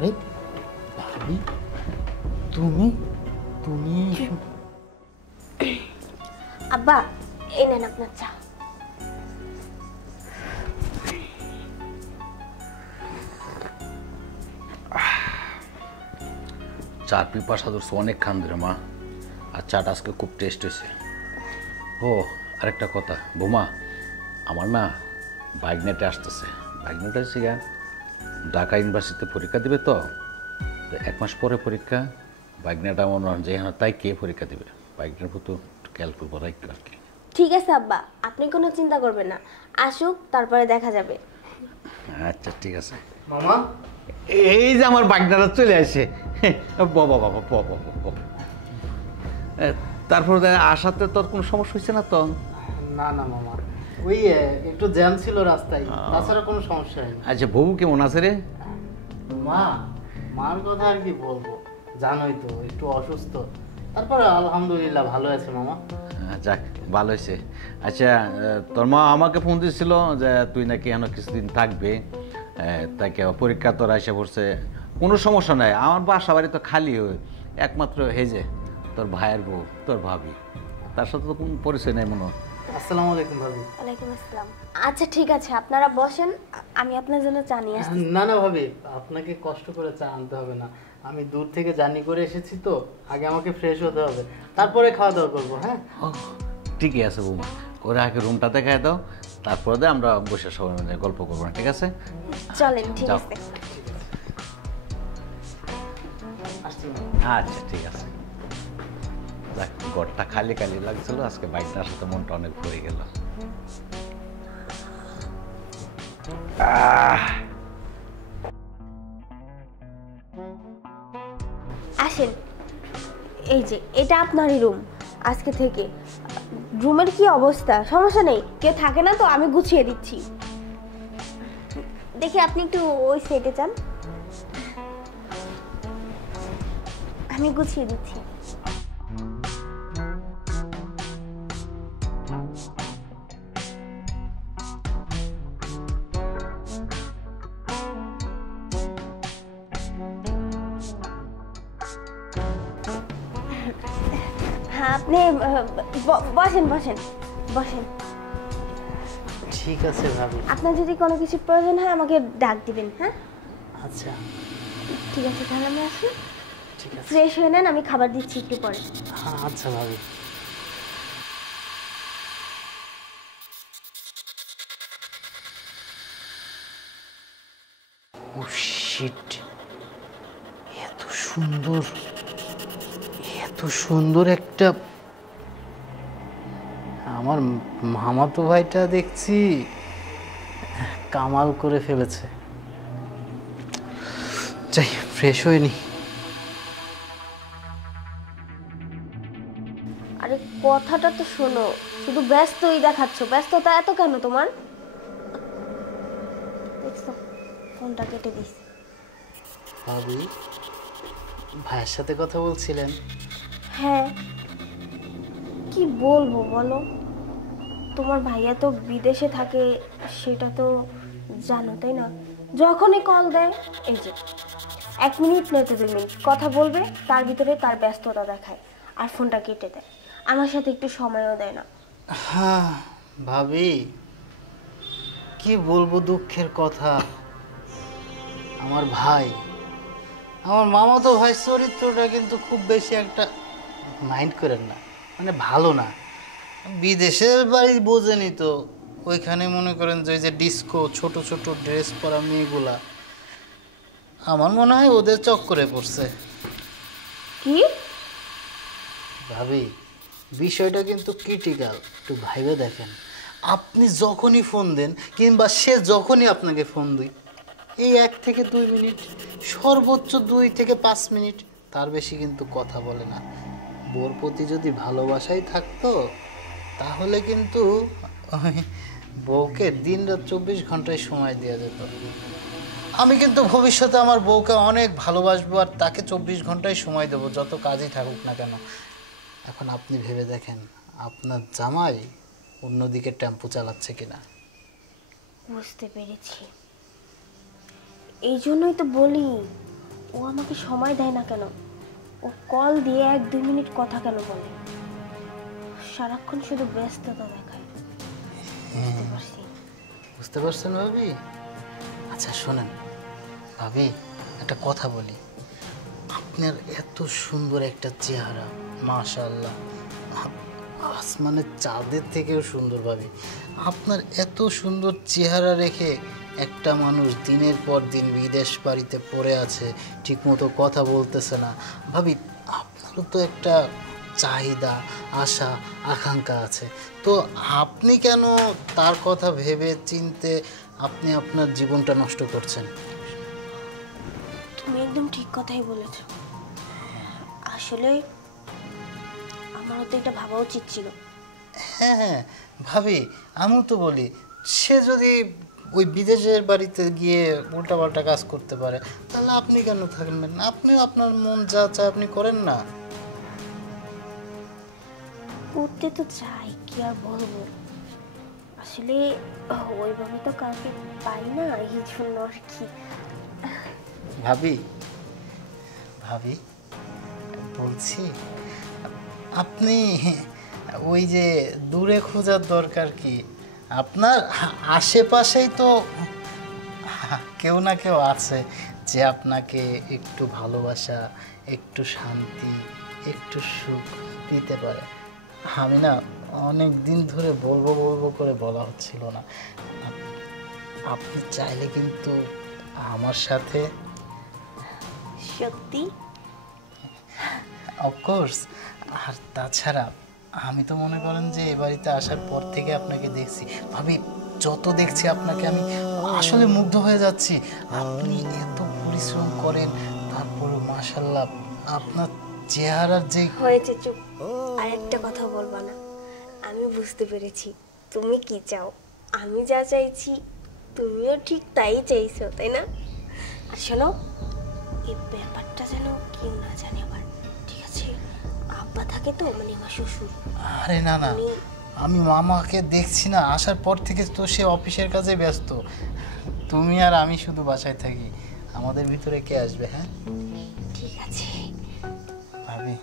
আরে ভাবি, তুমি তুমি আব্বা এই নেন আপনার চা। চার পিপাসা ধরছে অনেকক্ষণ ধরে মা, আর চাটা আজকে খুব টেস্ট হয়েছে। ও আরেকটা কথা বৌমা, আমার না বাইকনেটে আসতেছে। বাইকনেটে এসে গা ঢাকা ইউনিভার্সিটিতে পরীক্ষা দিবে, তো 1 মাস পরে পরীক্ষা। বাইকনেটা মনে হয় যে তাই কে পরীক্ষা দিবে, বাইকনের প্রতি খেয়াল করবো আর কি। ঠিক আছে আব্বা, আপনি কোনো চিন্তা করবেন না, আসুক তারপরে দেখা যাবে। আচ্ছা ঠিক আছে মামা। এই যে আমার বাইকনাটা চলে আসে। বাবা বাবা বাবা, তারপর আসাতে তোর কোনো সমস্যা হয়েছে না তো? না না মামা, ওই একটু জ্যাম ছিল রাস্তায়, তাছাড়া কোনো সমস্যা হয়নি। আচ্ছা বউ কেমন আছে রে? মা, মার কথা আর কি বলবো, জানোই তো একটু অসুস্থ, তারপরে আলহামদুলিল্লাহ ভালো আছে মামা। যাক ভালো হয়েছে। আচ্ছা তোর মা আমাকে ফোন দিয়েছিল যে তুই নাকি এখনো কিছুদিন থাকবে, তাকে পরীক্ষা তোর এসে পড়ছে। কোনো সমস্যা নাই, আমার বাসা বাড়ি তো খালি হয়, একমাত্র হেজে তোর ভাইয়ের বউ, তোর ভাবি, তার সাথে তো কোনো পরিচয় নেই মনে হয়। আসসালামু আলাইকুম ভাবি। ওয়ালাইকুম আসসালাম। আচ্ছা ঠিক আছে, আপনারা বসেন, আমি আপনার জন্য চা নিয়ে আসছি। না না ভাবি, আপনাকে কষ্ট করে চা আনতে হবে না, আমি দূর থেকে জার্নি করে এসেছি তো, আগে আমাকে ফ্রেশ হতে হবে, তারপরে খাওয়া দাওয়া করবো। হ্যাঁ ঠিকই আছে বৌমা, ওরা আগে রুমটা দেখায় দাও, তারপরে আমরা বসে সবাই মিলে গল্প করবো না, ঠিক আছে? চলেন, ঠিক যাও। আছে। আসছি। আচ্ছা ঠিক আছে। যাক, ঘরটা খালি খালি লাগছিল, আজকে বাইকটার সাথে মনটা অনেক ভরে গেল। আসেন, এই যে এটা আপনারই রুম। আজকে থেকে রুমের কি অবস্থা, সমস্যা নেই, কেউ থাকে না তো, আমি গুছিয়ে দিচ্ছি। দেখি আপনি একটু ওই সাইডে যান, আমি গুছিয়ে দিচ্ছি। হ্যাঁ আপনি বসেন বসেন বসেন। ঠিক আছে ভাবি। আপনার যদি কোনো কিছু প্রয়োজন হয় আমাকে ডাক দিবেন। হ্যাঁ আচ্ছা ঠিক আছে, তাহলে আমি আসি। ঠিক আছে। ফ্রেশ হয়ে নেন, আমি খাবার দিচ্ছি একটু পরে। হ্যাঁ আচ্ছা ভাবি। ও শিট, এত সুন্দর, এত সুন্দর একটা, আমার মামাতো ভাইটা দেখছি কামাল করে ফেলেছে। যাই ফ্রেশ হয়ে নি। আরে কথাটা তো শোনো, শুধু ব্যস্তই দেখাচ্ছ, ব্যস্ততা এত কেন তোমার? দেখছো, ফোনটা কেটে দিস। ভাবি, ভাইয়ের সাথে কথা বলছিলেন? হ্যাঁ, কি বলবো বলো, তোমার ভাইয়া তো বিদেশে থাকে, সেটা তো জানো তাই না? যখনই কল দেয়, এই যে 1 মিনিট নয়তো 2 মিনিট কথা বলবে, তার ভিতরে তার ব্যস্ততা দেখায় আর ফোনটা কেটে দেয়, আমার সাথে একটু সময়ও দেয় না। হ্যাঁ ভাবি, কি বলবো দুঃখের কথা, আমার ভাই, আমার মামাতো ভাই চরিত্রটা কিন্তু খুব বেশি একটা মাইন্ড করেন না, মানে ভালো না। বিদেশের বাড়ি বোঝেনি তো, ওইখানে মনে করেন যে ওই যে ডিস্কো, ছোট ছোট ড্রেস পরা মেয়েগুলা, আমার মনে হয় ওদের চক্করে পড়ছে। কি ভাবি, বিষয়টা কিন্তু ক্রিটিক্যাল, একটু ভাইবে দেখেন। আপনি যখনই ফোন দেন কিংবা সে যখনই আপনাকে ফোন দেয়, এই 1 থেকে 2 মিনিট, সর্বোচ্চ 2 থেকে 5 মিনিট, তার বেশি কিন্তু কথা বলে না। বোর প্রতি যদি ভালোবাসাই থাকতো তাহলে কিন্তু ওই বউকে দিনরাত 24 ঘন্টায় সময় দেওয়া যেত। আমি কিন্তু ভবিষ্যতে আমার বউকে অনেক ভালোবাসবো আর তাকে 24 ঘন্টায় সময় দেবো, যত কাজই থাকুক না কেন। এখন আপনি ভেবে দেখেন আপনার জামাই অন্যদিকে টেম্পো চালাচ্ছে কিনা। বুঝতে পেরেছি, এই জন্যই তো বলি ও আমাকে সময় দেয় না কেন? ও কল দিয়ে 1-2 মিনিট কথা কেন বলে? সারাক্ষণ শুধু ব্যস্ততা দেখায়। বুঝতে পারছি। বুঝতে পারছেন ভাবি? আচ্ছা শোনেন ভাবি, একটা কথা বলি। আপনার এত সুন্দর একটা চেহারা, মাশাআল্লাহ, আসমানের চাঁদের থেকেও সুন্দর ভাবি। আপনার এত সুন্দর চেহারা রেখে একটা মানুষ দিনের পর দিন বিদেশ বাড়িতে পড়ে আছে, ঠিকমতো কথা বলতেছে না। ভাবি আপনারও তো একটা চাহিদা, আশা, আকাঙ্ক্ষা আছে। তো আপনি কেন তার কথা ভেবে চিনতে আপনি আপনার জীবনটা নষ্ট করছেন? তুমি একদম ঠিক কথাই বলেছ। আসলে আমারও তো এটা ভাবা উচিত ছিল। হ্যাঁ হ্যাঁ ভাবি, আমিও তো বলি, সে যদি ওই বিদেশের বাড়িতে গিয়ে উল্টাপাল্টা কাজ করতে পারে, তাহলে আপনি কেন থাকবেন? আপনিও আপনার মন যা চায় আপনি করেন না। করতে তো চাই, কি আর বলবো। আসলে ওইভাবে তো কাউকে পাই না, এই জন্য আর কি। ভাবি ভাবি বলছি, আপনি ওই যে দূরে খোঁজার দরকার কি? আপনার আশেপাশেই তো কেউ না কেউ আছে যে আপনাকে একটু ভালোবাসা, একটু শান্তি, একটু সুখ দিতে পারে। আমি না অনেক দিন ধরে বলবো বলবো করে বলা হচ্ছিল না। আপনি চাইলে কিন্তু আমার সাথে, সত্যি? অফকোর্স। আর তাছাড়া আমি তো মনে করেন যে এ বাড়িতে আসার পর থেকে আপনাকে দেখছি ভাবি, যত দেখছি আপনাকে আমি আসলে মুগ্ধ হয়ে যাচ্ছি। আপনি এত পরিশ্রম করেন, তারপরে মাশাল্লাহ আপনার চেহারার যে... হয়েছে, চুপ। আর একটা কথা বলবা না। আমি বুঝতে পেরেছি তুমি কি চাও। আমি যা চাইছি তুমিও ঠিক তাই চাইছো, তাই না? আর শোনো, এই ব্যাপারটা যেন কেউ না জানে আবার, ঠিক আছে? আব্বা থাকে তো, মানে আমার শ্বশুর। আরে না না, আমি মামাকে দেখছি না, আসার পর থেকে তো সে অফিসের কাজে ব্যস্ত। তুমি আর আমি শুধু বাসায় থাকি, আমাদের ভিতরে কে আসবে? হ্যাঁ ঠিক আছে ভাবি,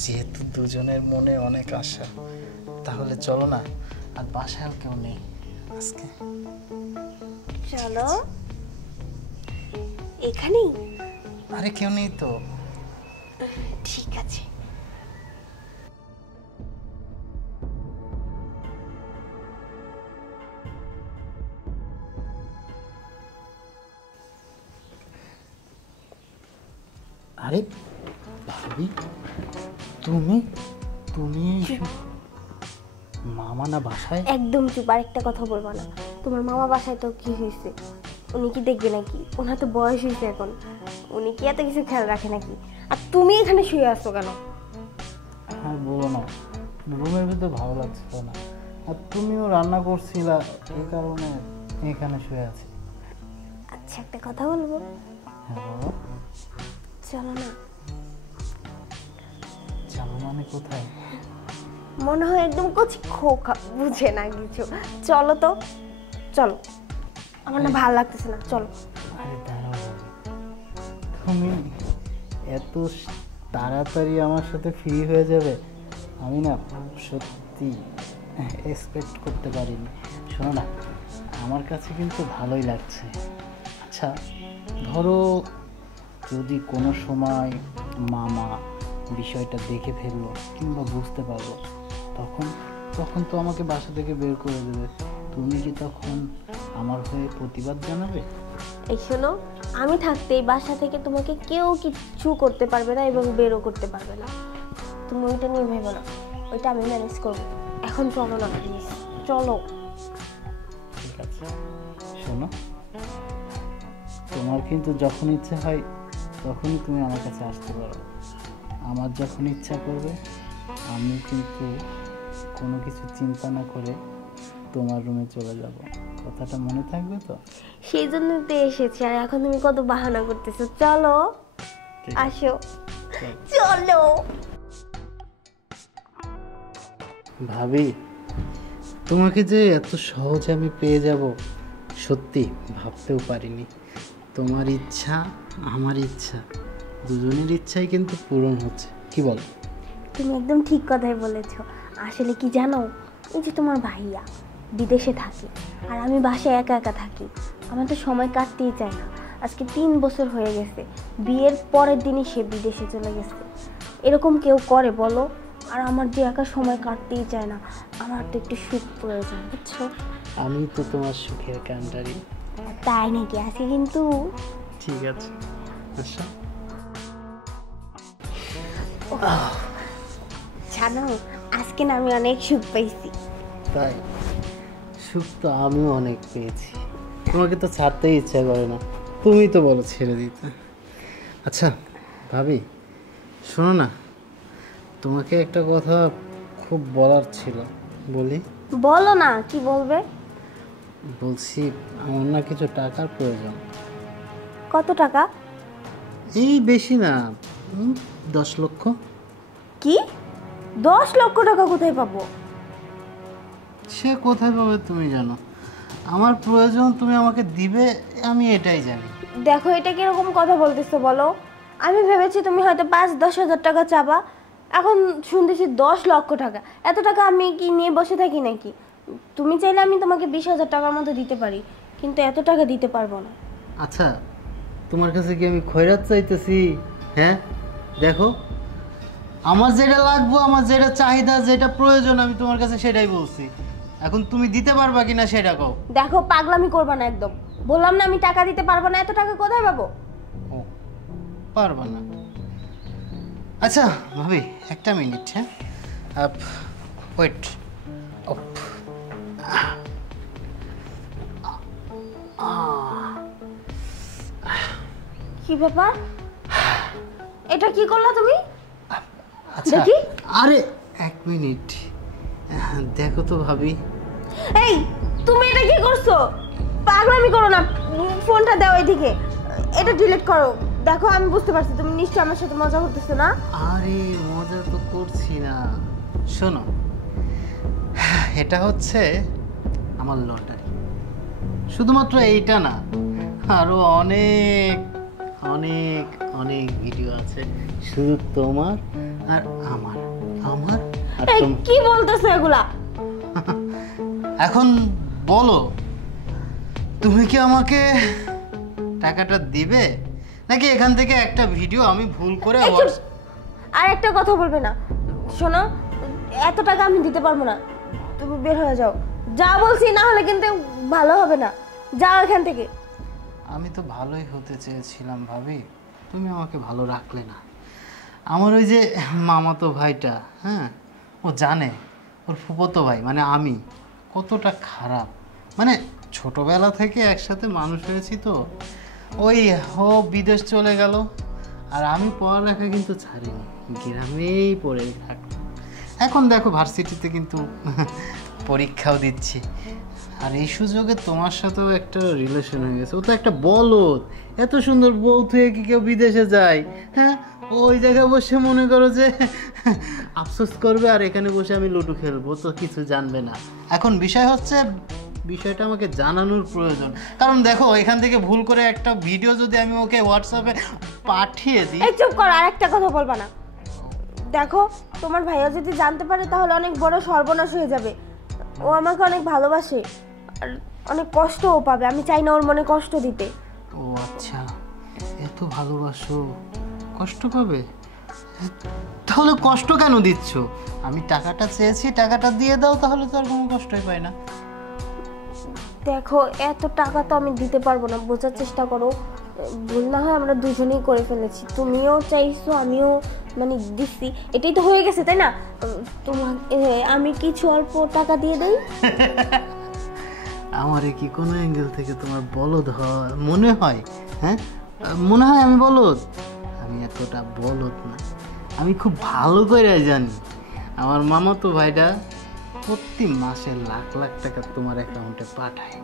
যেহেতু দুজনের মনে অনেক আশা, তাহলে চলো না, আর বাসায় আর কেউ নেই আজকে, চলো। এখানেই? আরে কেউ নেই তো। ঠিক আছে। আরে ভাবি, তুমি তুমি মামা না বাসায়? একদম চুপ। আরেকটা কথা বলবা না। তোমার মামা বাসায় তো কি হয়েছে? উনি কি দেখবে নাকি? ওনার তো বয়স হয়েছে এখন, উনি কি এত কিছু খেয়াল রাখে নাকি? আর তুমি এখানে শুয়ে আসছো কেন? হ্যাঁ বলো না, রুমের ভিতরে ভালো লাগছিল না, আর তুমিও রান্না করছিলা, এই কারণে এখানে শুয়ে আছি। আচ্ছা একটা কথা বলবো? হ্যাঁ বলো। চলো না। চলো মানে কোথায়? মনে হয় একদম কচি খোকা, বুঝে না কিছু। চলো তো, চলো। আমার না ভালো লাগতেছে না, চলো। আরে দাঁড়াও বাবা, তুমি এত তাড়াতাড়ি আমার সাথে ফ্রি হয়ে যাবে আমি না সত্যি এক্সপেক্ট করতে পারিনি। শোনো না, আমার কাছে কিন্তু ভালোই লাগছে। আচ্ছা ধরো যদি কোনো সময় মামা বিষয়টা দেখে ফেললো কিংবা বুঝতে পারলো, তখন তখন তো আমাকে বাসা থেকে বের করে দেবে। তুমি কি তখন আমার হয়ে প্রতিবাদ জানাবে? এই শোনো, আমি থাকতে এই বাসা থেকে তোমাকে কেউ কিছু করতে পারবে না এবং বেরও করতে পারবে না। তুমি ওইটা নিয়ে ভেবো না, ওইটা আমি ম্যানেজ করবো। এখন চলো না প্লিজ, চলো। ঠিক আছে শোনো, তোমার কিন্তু যখন ইচ্ছা হয় তখনই তুমি আমার কাছে আসতে পারো। আমার যখন ইচ্ছা করবে আমি কিন্তু কোনো কিছু চিন্তা না করে তোমার রুমে চলে যাব। কথাটা মনে থাকবে তো? সেই জন্য তো এসেছি। আর এখন তুমি কত বাহানা করতেছো, চলো ঠিক আছে, আসো, চল। চলো। ভাবি, তোমাকে যে এত সহজে আমি পেয়ে যাব সত্যি ভাবতেও পারিনি। তোমার ইচ্ছা আমার ইচ্ছা দুজনের ইচ্ছাই কিন্তু পূরণ হচ্ছে, কি বল? তুমি একদম ঠিক কথাই বলেছো। আসলে কি জানো, এই যে তোমার ভাইয়া বিদেশে থাকে আর আমি বাসায় একা একা থাকি, আমার তো সময় কাটতেই চায় না। আজকে 3 বছর হয়ে গেছে, বিয়ের পরের দিনই সে বিদেশে চলে গেছে। এরকম কেউ করে বলো? আর আমার যে একা সময় কাটতেই চায় না, আমার তো একটু সুখ প্রয়োজন, বুঝছো? আমি তো তোমার সুখের কান্ডারি। তাই নাকি? আজকে কিন্তু ঠিক আছে, আচ্ছা। জানো, আজকে না আমি অনেক সুখ পাইছি। তাই? সুখ তো আমিও অনেক পেয়েছি, তোমাকে তো ছাড়তেই ইচ্ছা করে না, তুমি তো বলো ছেড়ে দিতে। আচ্ছা ভাবি, শোনো না, তোমাকে একটা কথা খুব বলার ছিল, বলি? বলো না, কি বলবে? বলছি আমার না কিছু টাকার প্রয়োজন। কত টাকা? এই বেশি না, 10 লক্ষ। কি? 10 লক্ষ টাকা কোথায় পাবো? সে কোথায় পাবে তুমি জানো, আমার প্রয়োজন তুমি আমাকে দিবে, আমি এটাই জানি। দেখো, এটা কিরকম কথা বলতেছো বলো? আমি ভেবেছি তুমি হয়তো 5-10 হাজার টাকা চাবা, এখন শুনতেছি 10 লক্ষ টাকা। এত টাকা আমি কি নিয়ে বসে থাকি নাকি? তুমি চাইলে আমি তোমাকে 20,000 টাকার মতো দিতে পারি, কিন্তু এত টাকা দিতে পারবো না। আচ্ছা, তোমার কাছে কি আমি খয়রাত চাইতেছি? হ্যাঁ, দেখো আমার যেটা লাগবে, আমার যেটা চাহিদা, যেটা প্রয়োজন, আমি তোমার কাছে সেটাই বলছি। এখন তুমি দিতে পারবা কিনা সেটা কও। দেখো, পাগলামি করবা না একদম। বললাম না আমি টাকা দিতে পারবো না, এত টাকা কোথায় পাবো? ও, পারবা না? আচ্ছা ভাবি, একটা মিনিট। হ্যাঁ, ওয়েট। কি ব্যাপার? এটা কি করলা তুমি? আচ্ছা, দেখি। আরে এক মিনিট, দেখো তো ভাবি। এই, তুমি এটা কি করছো? পাগলামি করো না, ফোনটা দাও এদিকে। এটা ডিলিট করো। দেখো, আমি বুঝতে পারছি তুমি নিশ্চয়ই আমার সাথে মজা করতেছো না। আরে মজা তো করছি না, শোনো, এটা হচ্ছে আমার লটারি। শুধুমাত্র এইটা না, আরো অনেক অনেক অনেক ভিডিও আছে, শুধু তোমার আর আমার, আমার আর এই তোমার। কি বলতেছো এগুলা? এখন বলো, তুমি কি আমাকে টাকাটা দিবে, নাকি এখান থেকে একটা ভিডিও আমি ভুল করে এই চুপ! আর একটা কথা বলবে না। শোনো, এত টাকা আমি দিতে পারবো না, তুমি বের হয়ে যাও। যা বলছি, না হলে কিন্তু ভালো হবে না। যাও এখান থেকে। আমি তো ভালোই হতে চেয়েছিলাম ভাবি, তুমি আমাকে ভালো রাখলে না। আমার ওই যে মামাতো ভাইটা, হ্যাঁ, ও জানে ওর ফুফাতো ভাই মানে আমি কতটা খারাপ। মানে ছোটবেলা থেকে একসাথে মানুষ হয়েছি তো, ওই ও বিদেশ চলে গেল আর আমি পড়ালেখা কিন্তু ছাড়িনি, গ্রামেই পড়ে থাকতাম। এখন দেখো ভার্সিটিতে কিন্তু পরীক্ষাও দিচ্ছি, আর এই সুযোগে তোমার সাথেও একটা রিলেশন হয়ে গেছে। ও তো একটা বলদ, এত সুন্দর বউ থেকে কি কেউ বিদেশে যায়? হ্যাঁ, ওই জায়গায় বসে মনে করো যে আফসোস করবে, আর এখানে বসে আমি লুডো খেলবো, তো কিছু জানবে না। এখন বিষয় হচ্ছে, বিষয়টা আমাকে জানানোর প্রয়োজন, কারণ দেখো এখান থেকে ভুল করে একটা ভিডিও যদি আমি ওকে হোয়াটসঅ্যাপে পাঠিয়ে দিই। এই চুপ করো, আর একটা কথা বলবা না। দেখো, তোমার ভাইয়া যদি জানতে পারে তাহলে অনেক বড় সর্বনাশ হয়ে যাবে। ও আমাকে অনেক ভালোবাসে আর অনেক কষ্টও পাবে, আমি চাই না ওর মনে কষ্ট দিতে। ও আচ্ছা, এত ভালোবাসো, কষ্ট পাবে? তাহলে কষ্ট কেন দিচ্ছ? আমি টাকাটা চেয়েছি, টাকাটা দিয়ে দাও, তাহলে তো আর কোনো কষ্টই পাই না। দেখো, এত টাকা তো আমি দিতে পারবো না, বোঝার চেষ্টা করো। ভুল না হয় আমরা দুজনেই করে ফেলেছি, তুমিও চাইছো আমিও মানে দিচ্ছি, এটাই তো হয়ে গেছে, তাই না? তোমার আমি কিছু অল্প টাকা দিয়ে দেই। আমারে কি কোনো অ্যাঙ্গেল থেকে তোমার বলদ মনে হয়? হ্যাঁ, মনে হয় আমি বলদ? আমি এতটা বলদ না, আমি খুব ভালো করে জানি আমার মামাতো ভাইটা প্রতি মাসে লাখ লাখ টাকা তোমার অ্যাকাউন্টে পাঠায়,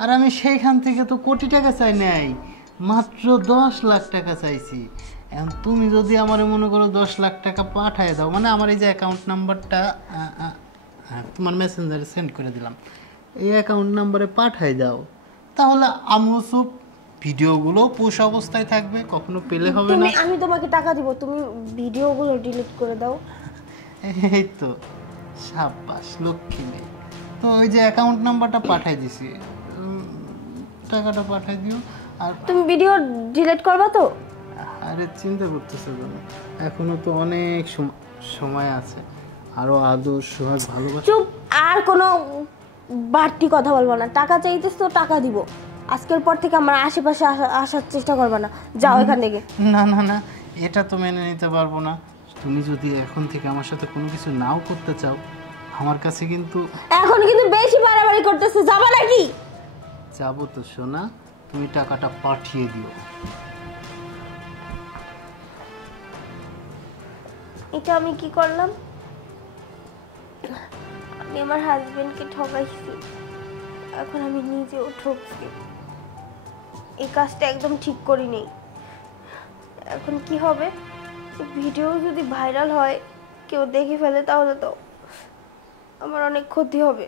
আর আমি সেইখান থেকে তো কোটি টাকা চাই নাই, মাত্র 10 লাখ টাকা চাইছি। এখন তুমি যদি আমার মনে করো 10 লাখ টাকা পাঠায় দাও, মানে আমার এই যে অ্যাকাউন্ট নাম্বারটা তোমার মেসেঞ্জারে সেন্ড করে দিলাম, এই অ্যাকাউন্ট নাম্বারে পাঠাই দাও, তাহলে আমিও চুপ, ভিডিওগুলো পুশ অবস্থায় থাকবে, কখনো পেলে হবে না। আমি তোমাকে টাকা দিব, তুমি ভিডিওগুলো ডিলিট করে দাও। এই তো সাব্বাস লক্ষ্মী মেয়ে। তো ওই যে অ্যাকাউন্ট নাম্বারটা পাঠাই দিছি, টাকাটা পাঠাই দিও। আর তুমি ভিডিও ডিলিট করবা তো? আরে চিন্তা করতেছো কেন, এখনো তো অনেক সময় আছে, আরো আদর সোহাগ ভালোবাসা। চুপ, আর কোনো বাড়তি কথা বলবো না। টাকা চাইতেছ তো টাকা দিব, আজকের পর থেকে আমার আশেপাশে আসার চেষ্টা করবা না, যাও এখান থেকে। না না না, এটা তো মেনে নিতে পারবো না। তুমি যদি এখন থেকে আমার সাথে কোনো কিছু নাও করতে চাও, আমার কাছে কিন্তু এখন কিন্তু বেশি বাড়াবাড়ি করতেছে, যাবা নাকি? যাবো তো সোনা, তুমি টাকাটা পাঠিয়ে দিও। এটা আমি কি করলাম? আমি আমার হাজবেন্ডকে ঠকাইছি, এখন আমি নিজেও ঠকছি। এই কাজটা একদম ঠিক করিনি। এখন কি হবে? ভিডিও যদি ভাইরাল হয়, কেউ দেখে ফেলে, তাহলে তো আমার অনেক ক্ষতি হবে।